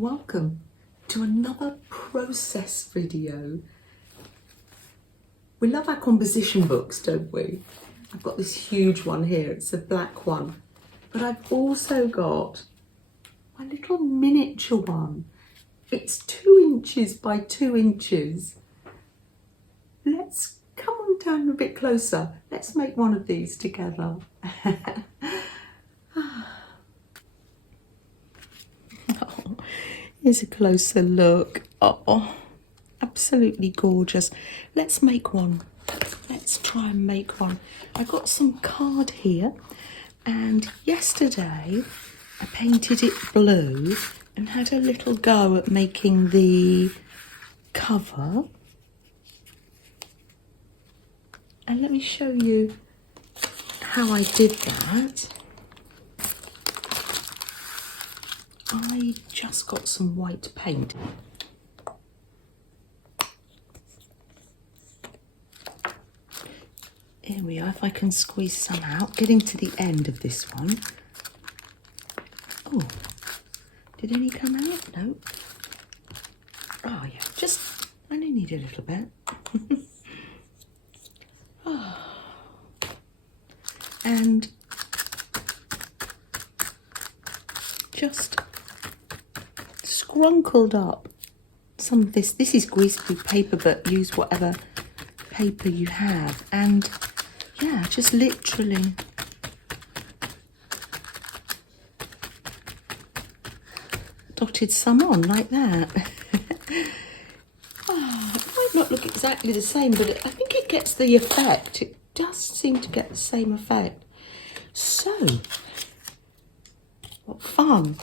Welcome to another process video. We love our composition books, don't we? I've got this huge one here, it's a black one, but I've also got my little miniature one. It's 2 inches by 2 inches. Let's come on down a bit closer. Let's make one of these together. Here's a closer look. Oh, absolutely gorgeous. Let's make one. Let's try and make one. I got some card here, and yesterday I painted it blue and had a little go at making the cover. And let me show you how I did that. I just got some white paint. Here we are, if I can squeeze some out. Getting to the end of this one. Oh, did any come out? No. Oh yeah, just, I only need a little bit. Oh. And just scrunkled up some of this. This is greaseproof paper, but use whatever paper you have. And yeah, just literally dotted some on like that. Oh, it might not look exactly the same, but I think it gets the effect. It does seem to get the same effect. So, what fun.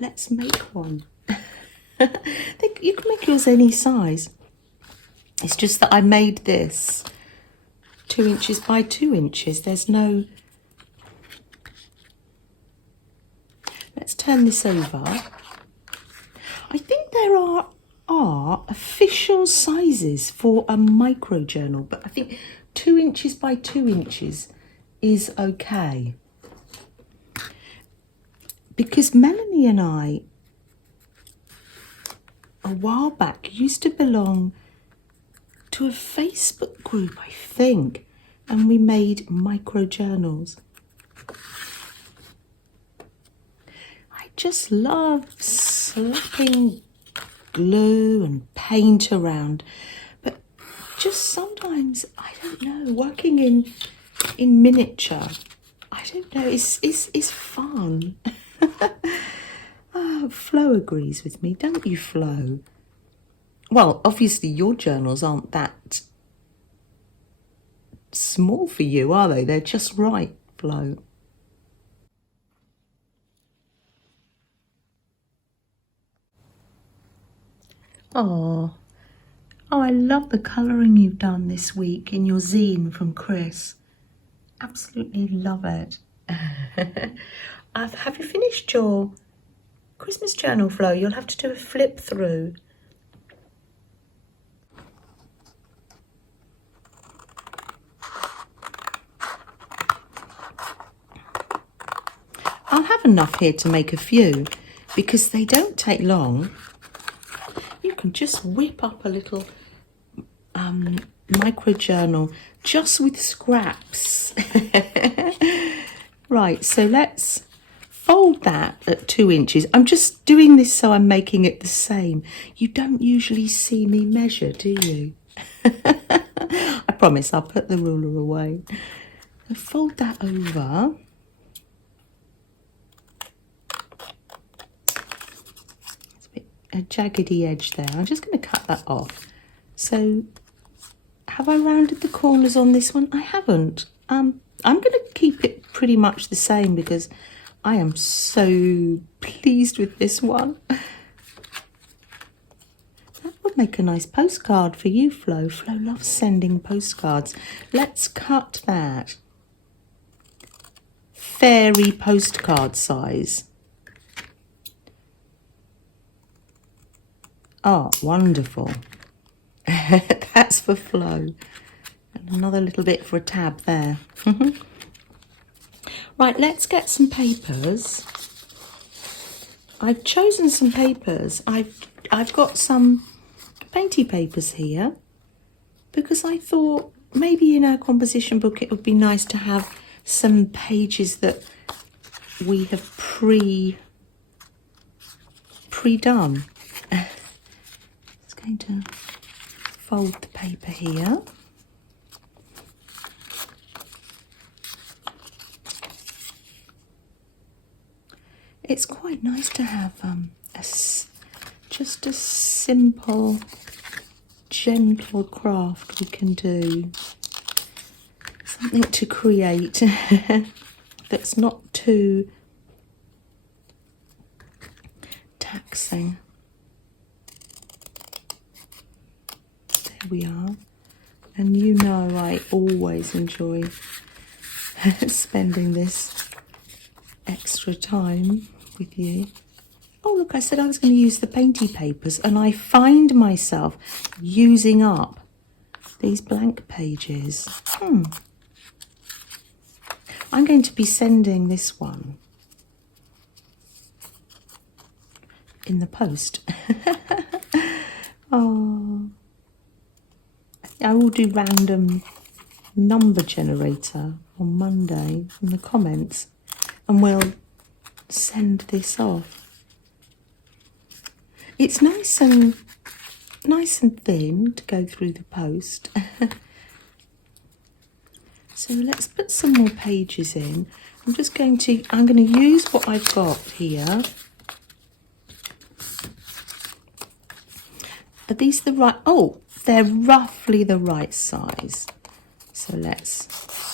Let's make one. You can make yours any size. It's just that I made this 2 inches by 2 inches. There's no... Let's turn this over. I think there are official sizes for a micro journal, but I think 2 inches by 2 inches is okay. Because Melanie and I, a while back, used to belong to a Facebook group, I think, and we made micro journals. I just love slapping glue and paint around, but just sometimes, I don't know, working in miniature, I don't know, it's fun. Oh, Flo agrees with me, don't you, Flo? Well, obviously your journals aren't that small for you, are they? They're just right, Flo. Oh, I love the colouring you've done this week in your zine from Chris. Absolutely love it. Have you finished your Christmas journal, Flo? You'll have to do a flip through. I'll have enough here to make a few because they don't take long. You can just whip up a little micro journal just with scraps. Right, so let's fold that at 2 inches. I'm just doing this so I'm making it the same. You don't usually see me measure, do you? I promise I'll put the ruler away. And fold that over. A jaggedy edge there. I'm just going to cut that off. So, have I rounded the corners on this one? I haven't. I'm going to keep it pretty much the same because I am so pleased with this one. That would make a nice postcard for you, Flo. Flo loves sending postcards. Let's cut that. Fairy postcard size. Oh, wonderful. That's for Flo. And another little bit for a tab there. Right, let's get some papers. I've chosen some papers. I've got some painty papers here because I thought maybe in our composition book it would be nice to have some pages that we have pre-done. Just going to fold the paper here. It's quite nice to have just a simple, gentle craft we can do. Something to create that's not too taxing. There we are. And you know I always enjoy spending this extra time with you. Oh look, I said I was going to use the painty papers and I find myself using up these blank pages. I'm going to be sending this one in the post. Oh, I will do random number generator on Monday in the comments and we'll send this off. It's nice and thin to go through the post. So let's put some more pages in. I'm going to use what I've got here. Are these the right? Oh, they're roughly the right size. So let's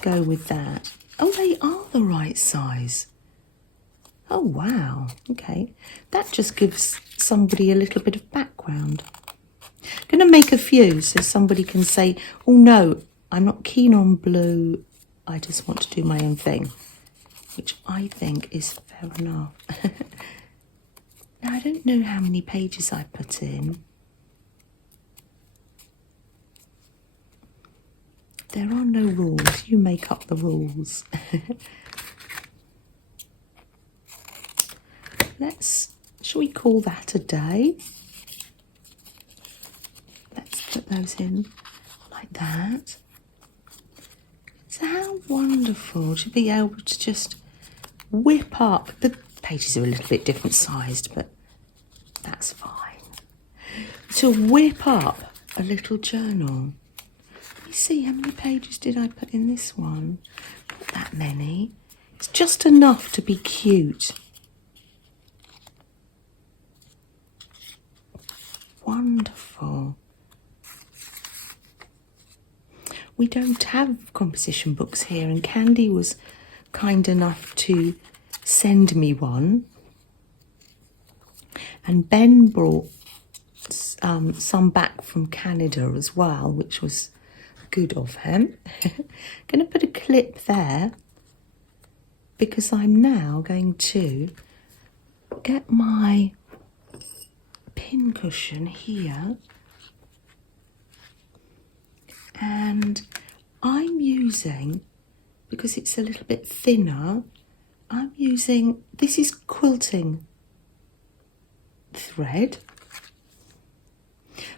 go with that. Oh, they are the right size. Oh, wow. Okay. That just gives somebody a little bit of background. I'm going to make a few so somebody can say, oh, no, I'm not keen on blue. I just want to do my own thing, which I think is fair enough. Now, I don't know how many pages I put in. There are no rules. You make up the rules. Shall we call that a day? Let's put those in like that. So how wonderful to be able to just whip up. The pages are a little bit different sized, but that's fine. To whip up a little journal. Let me see, how many pages did I put in this one? Not that many. It's just enough to be cute. Wonderful. We don't have composition books here, and Candy was kind enough to send me one. And Ben brought some back from Canada as well, which was good of him. Going to put a clip there because I'm now going to get my pin cushion here, and I'm using, because it's a little bit thinner, I'm using, this is quilting thread,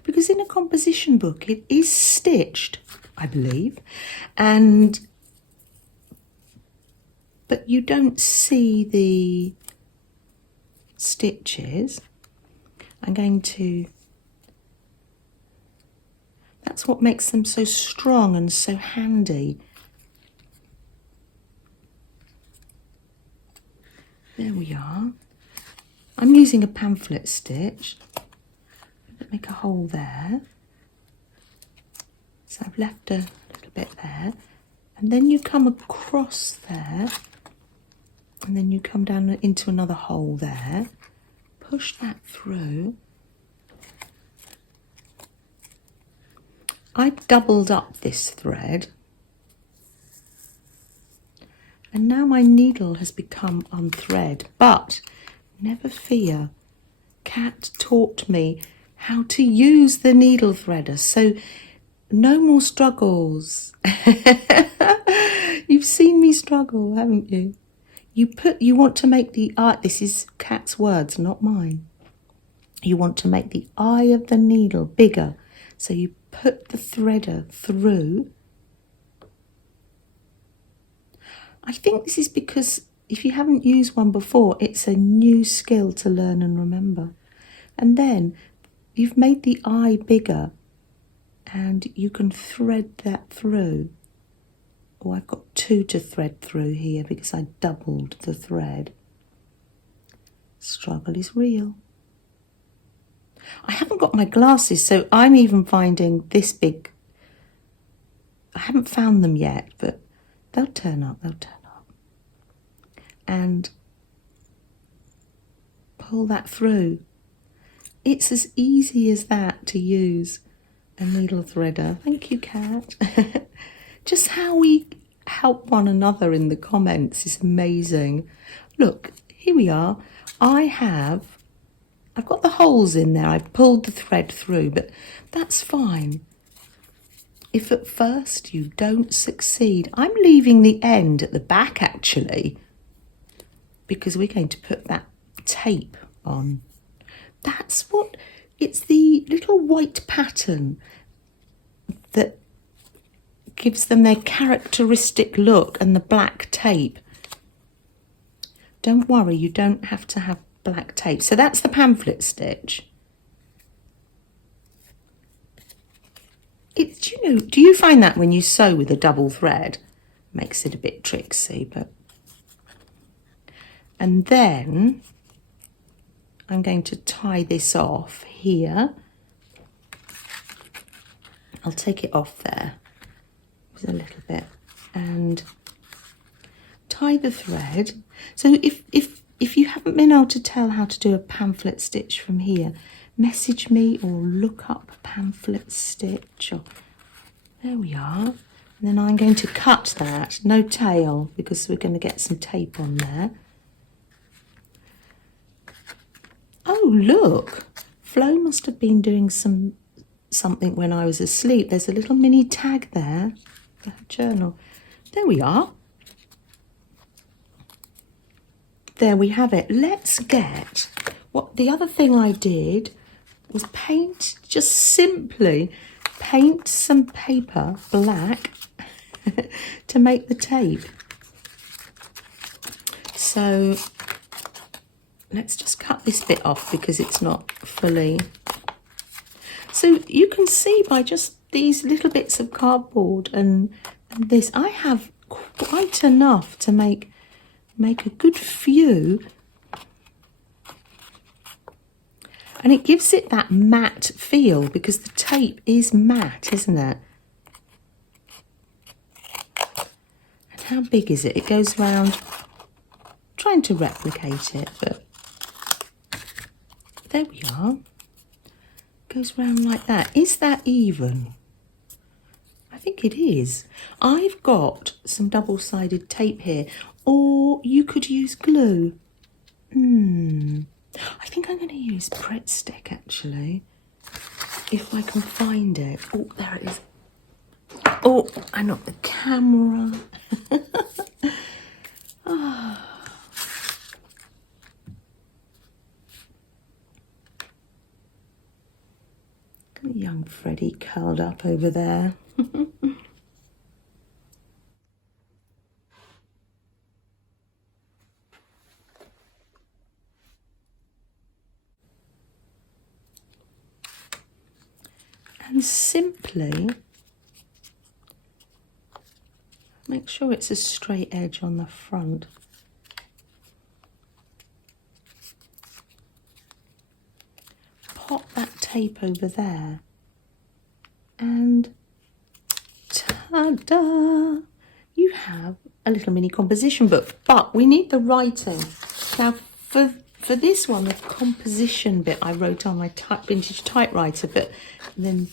because in a composition book it is stitched, I believe, but you don't see the stitches. I'm going to, that's what makes them so strong and so handy. There we are. I'm using a pamphlet stitch. Make a hole there. So I've left a little bit there. And then you come across there. And then you come down into another hole there. Push that through. I've doubled up this thread, and now my needle has become unthread, but never fear, Kat taught me how to use the needle threader, so no more struggles. You've seen me struggle, haven't you? you want to make the eye, this is Kat's words, not mine. You want to make the eye of the needle bigger. So you put the threader through. I think this is because if you haven't used one before, it's a new skill to learn and remember. And then you've made the eye bigger and you can thread that through. Oh, I've got 2 to thread through here because I doubled the thread. Struggle is real. I haven't got my glasses, so I'm even finding this big. I haven't found them yet, but they'll turn up, And pull that through. It's as easy as that to use a needle threader. Thank you, Kat. Just how we help one another in the comments is amazing. Look, here we are. I've got the holes in there. I've pulled the thread through, but that's fine. If at first you don't succeed, I'm leaving the end at the back actually, because we're going to put that tape on. That's what, it's the little white pattern that gives them their characteristic look, and the black tape. Don't worry, you don't have to have black tape. So that's the pamphlet stitch. It's, you know, do you find that when you sew with a double thread? Makes it a bit tricksy, but... And then I'm going to tie this off here. I'll take it off there. Just a little bit. And tie the thread. So if you haven't been able to tell how to do a pamphlet stitch from here, message me or look up pamphlet stitch. Or, there we are. And then I'm going to cut that. No tail, because we're going to get some tape on there. Oh, look. Flo must have been doing something when I was asleep. There's a little mini tag there for her journal. There we are. There we have it. Let's get... What the other thing I did was paint, just simply paint some paper black to make the tape. So let's just cut this bit off because it's not fully. So you can see by just these little bits of cardboard and this, I have quite enough to make a good few. And it gives it that matte feel because the tape is matte, isn't it? And how big is it? It goes around, trying to replicate it, but there we are. Goes around like that. Is that even? I think it is. I've got some double-sided tape here, or you could use glue. I think I'm going to use Pritt stick actually, if I can find it. Oh, there it is. Oh, I knocked the camera. Young Freddie curled up over there. And simply make sure it's a straight edge on the front. Pop that tape over there and ta-da! You have a little mini composition book, but we need the writing. Now for this one, the composition bit I wrote on my vintage typewriter, but then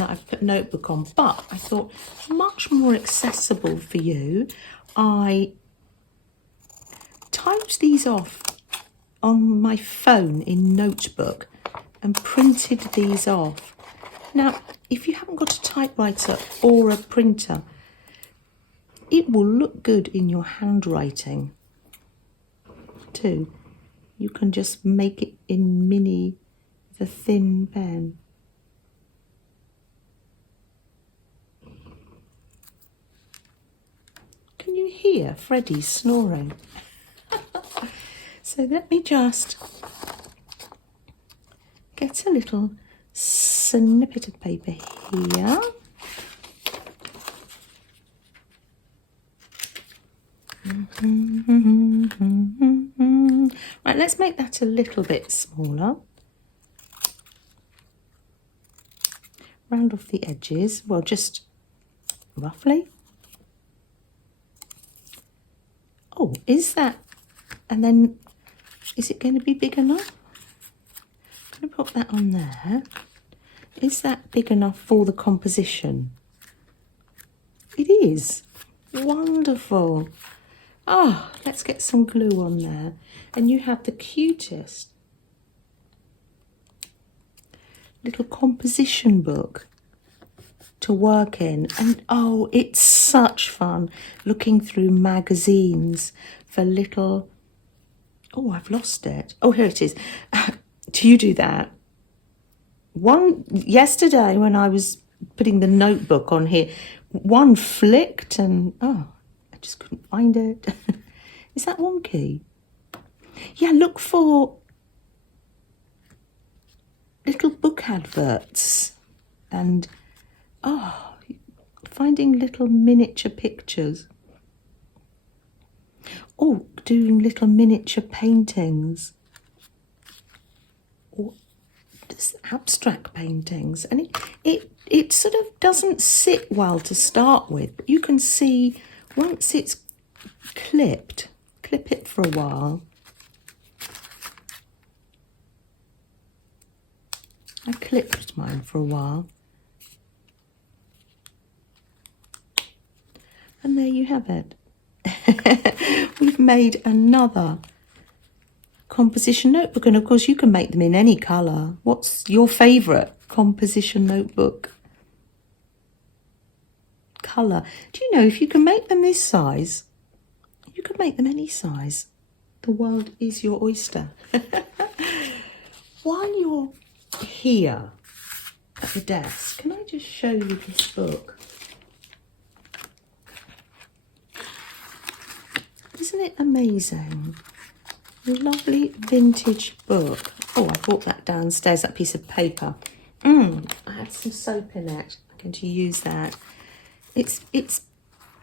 I've put notebook on. But I thought much more accessible for you. I typed these off on my phone in notebook and printed these off. Now, if you haven't got a typewriter or a printer, it will look good in your handwriting. too. You can just make it in mini with a thin pen. Can you hear Freddie snoring? So let me just get a little snippet of paper here. Right, let's make that a little bit smaller. Round off the edges, well, just roughly. Oh, is that, and then is it going to be big enough? I'm going to put that on there. Is that big enough for the composition? It is. Wonderful. Ah, let's get some glue on there. And you have the cutest little composition book to work in. And oh, it's such fun looking through magazines for little... Oh, I've lost it. Oh, here it is. Do you do that? Yesterday when I was putting the notebook on here, one flicked and oh, I just couldn't find it. Is that wonky? Yeah, look for little book adverts and oh, finding little miniature pictures. Oh, doing little miniature paintings. Or just abstract paintings. And it sort of doesn't sit well to start with. But you can see once it's clip it for a while. I clipped mine for a while. And there you have it. We've made another composition notebook, and of course you can make them in any colour. What's your favourite composition notebook colour? Do you know if you can make them this size, you can make them any size. The world is your oyster. While you're here at the desk, can I just show you this book? Isn't it amazing? Lovely vintage book. Oh, I brought that downstairs, that piece of paper. I had some soap in it. I'm going to use that. It's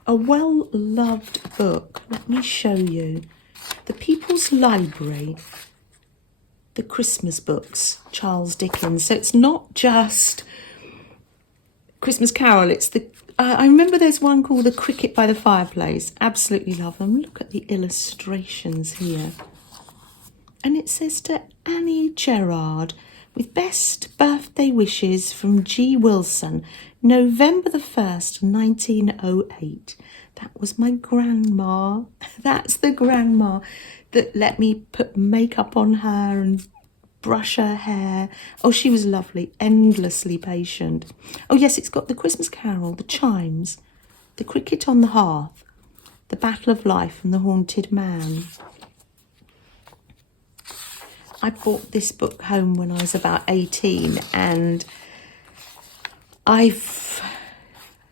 a well-loved book. Let me show you. The People's Library, the Christmas books, Charles Dickens. So it's not just Christmas Carol, it's the... I remember there's one called The Cricket by the Fireplace. Absolutely love them. Look at the illustrations here. And it says to Annie Gerard, with best birthday wishes from G. Wilson, November the 1st, 1908. That was my grandma. That's the grandma that let me put makeup on her and brush her hair. Oh, she was lovely, endlessly patient. Oh yes, it's got the Christmas Carol, the chimes, the cricket on the hearth, the battle of life and the haunted man. I bought this book home when I was about 18 and I've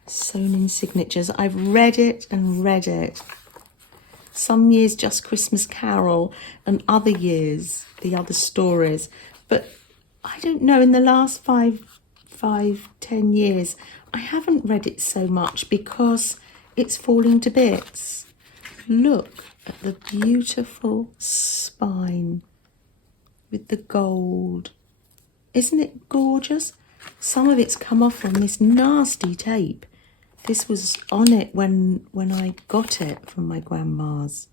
sewn in signatures. I've read it and read it. Some years just Christmas Carol and other years the other stories. But I don't know, in the last 10 years, I haven't read it so much because it's falling to bits. Look at the beautiful spine with the gold. Isn't it gorgeous? Some of it's come off on this nasty tape. This was on it when I got it from my grandma's.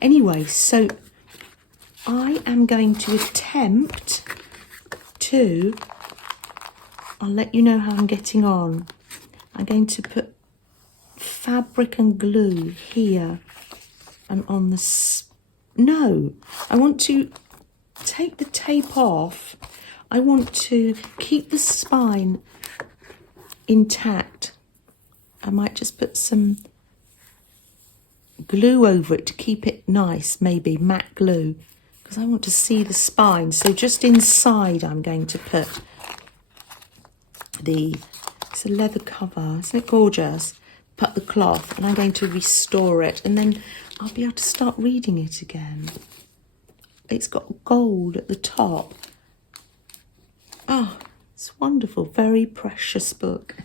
Anyway, so I am going to attempt to, I'll let you know how I'm getting on. I'm going to put fabric and glue here and on the, no, I want to take the tape off. I want to keep the spine intact. I might just put some glue over it to keep it nice, maybe matte glue, because I want to see the spine. So just inside I'm going to put it's a leather cover, isn't it gorgeous? Put the cloth, and I'm going to restore it, and then I'll be able to start reading it again. It's got gold at the top. Oh, it's wonderful. Very precious book.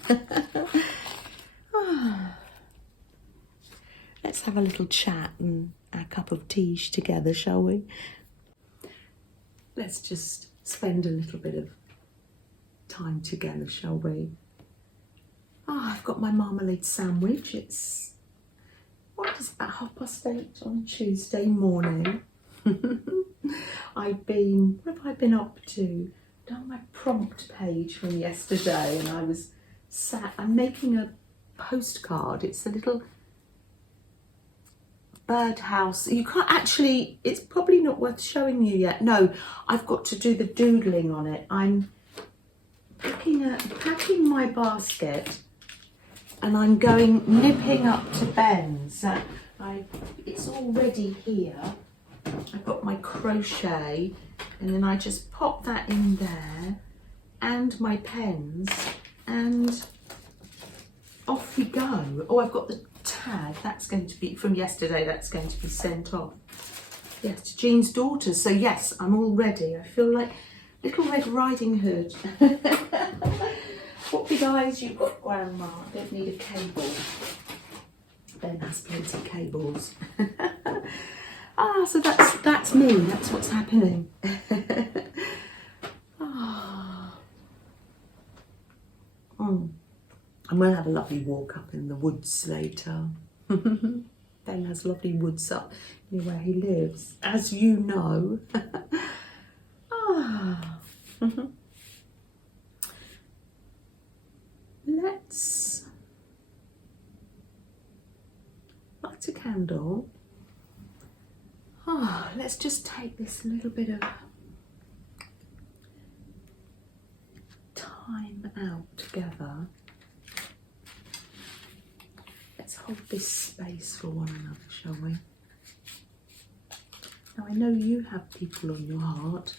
Let's have a little chat and a cup of tea together, shall we? Let's just spend a little bit of time together, shall we? Oh, I've got my marmalade sandwich. It's, what is it, about 8:30 on Tuesday morning. What have I been up to? Done my prompt page from yesterday, and I was I'm making a postcard. It's a little birdhouse. You can't actually, it's probably not worth showing you yet. No, I've got to do the doodling on it. I'm packing my basket, and I'm nipping up to Ben's. It's already here. I've got my crochet, and then I just pop that in there, and my pens, and off we go. Oh, I've got the tag. That's going to be from yesterday. That's going to be sent off. Yes, to Jean's daughters. So yes, I'm all ready. I feel like Little Red Riding Hood. What big eyes you've got, Grandma. I don't need a cable. Ben has plenty of cables. So that's me. That's what's happening. And we'll have a lovely walk up in the woods later. Ben has lovely woods up near where he lives, as you know. Let's light a candle. Let's just take this little bit of time out together. Let's hold this space for one another, shall we? Now, I know you have people on your heart.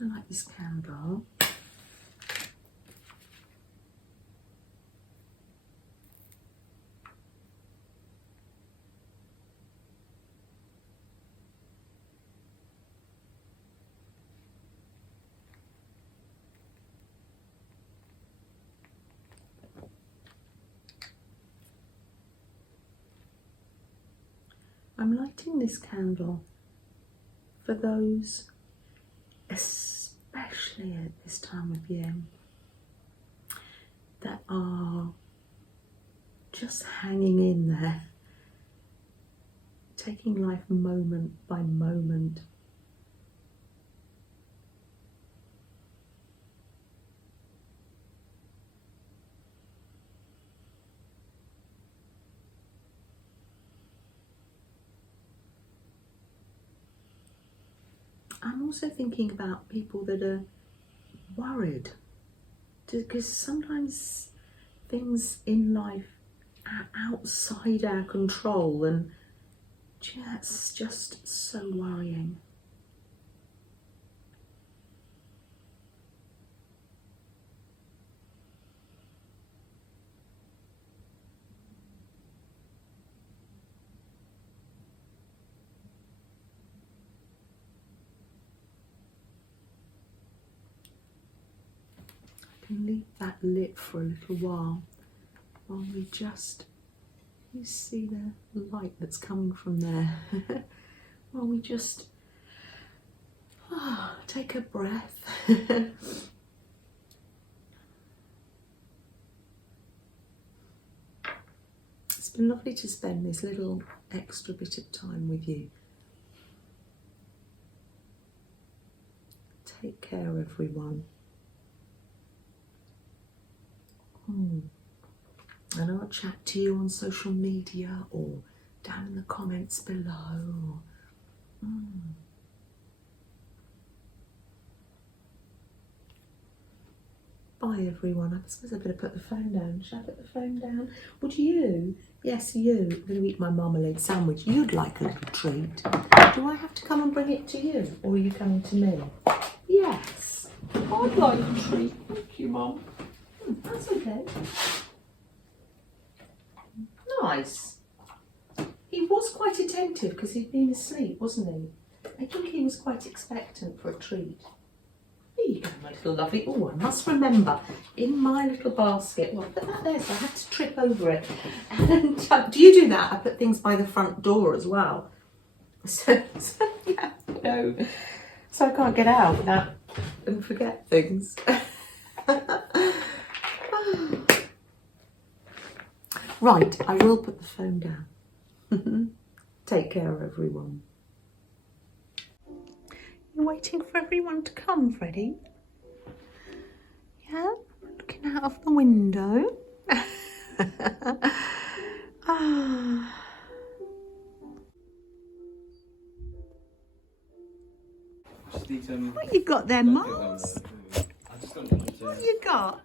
I like this candle. I'm lighting this candle for those, especially at this time of year, that are just hanging in there, taking life moment by moment. I'm also thinking about people that are worried, because sometimes things in life are outside our control, and that's just so worrying. Leave that lit for a little while we just, you see the light that's coming from there, while we just take a breath. It's been lovely to spend this little extra bit of time with you. Take care, everyone. And I'll chat to you on social media or down in the comments below. Bye everyone. I suppose I better put the phone down. Shall I put the phone down? Would you? Yes, you. I'm going to eat my marmalade sandwich. You'd like a little treat. Do I have to come and bring it to you? Or are you coming to me? Yes. I'd like a treat. Thank you, Mum. That's okay. Nice. He was quite attentive because he'd been asleep, wasn't he? I think he was quite expectant for a treat. There you go, my little lovely. Oh, I must remember, in my little basket, well, I put that there so I had to trip over it. And do you do that? I put things by the front door as well. So yeah, no. So I can't get out without and forget things. Right, I will put the phone down. Take care, everyone. You're waiting for everyone to come, Freddie? Yeah? Looking out of the window. Ah. What you got there, Mars? What you got?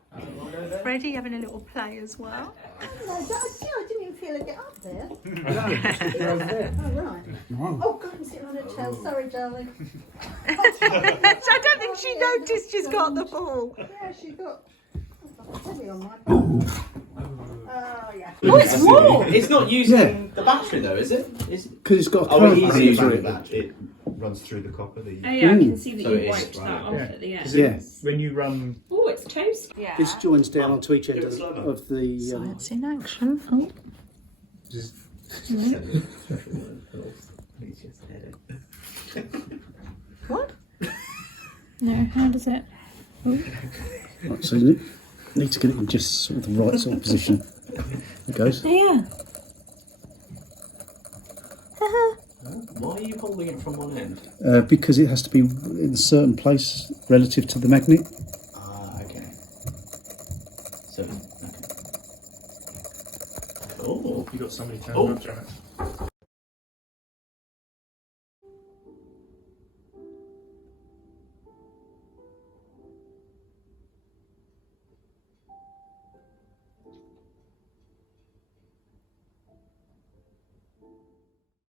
Freddie having a little play as well. Hello, I didn't even feel it get up there. Oh, right. Oh, God, I'm sitting on a chair. Sorry, darling. I don't think she noticed she's got the ball. Yeah, she got a telly on my back. Oh, yeah. Oh, it's warm. It's not using the battery though, is it? Because it's got a Oh, current it is running using through the it. battery. It runs through the copper. Oh yeah, I can see that So you it is, wiped right, that off at the end. Yeah. When you run, Oh, it's toast. Yeah. This joins down onto each end Give it slow-mo. of the... Science in action. Oh. just What? No, how does it? Right, so you need to get it in just sort of the right sort of position. There it goes. Yeah. Why are you holding it from one end? Because it has to be in a certain place relative to the magnet. Ah, okay. So, okay. Oh, you got somebody turning Oh. up, Janet.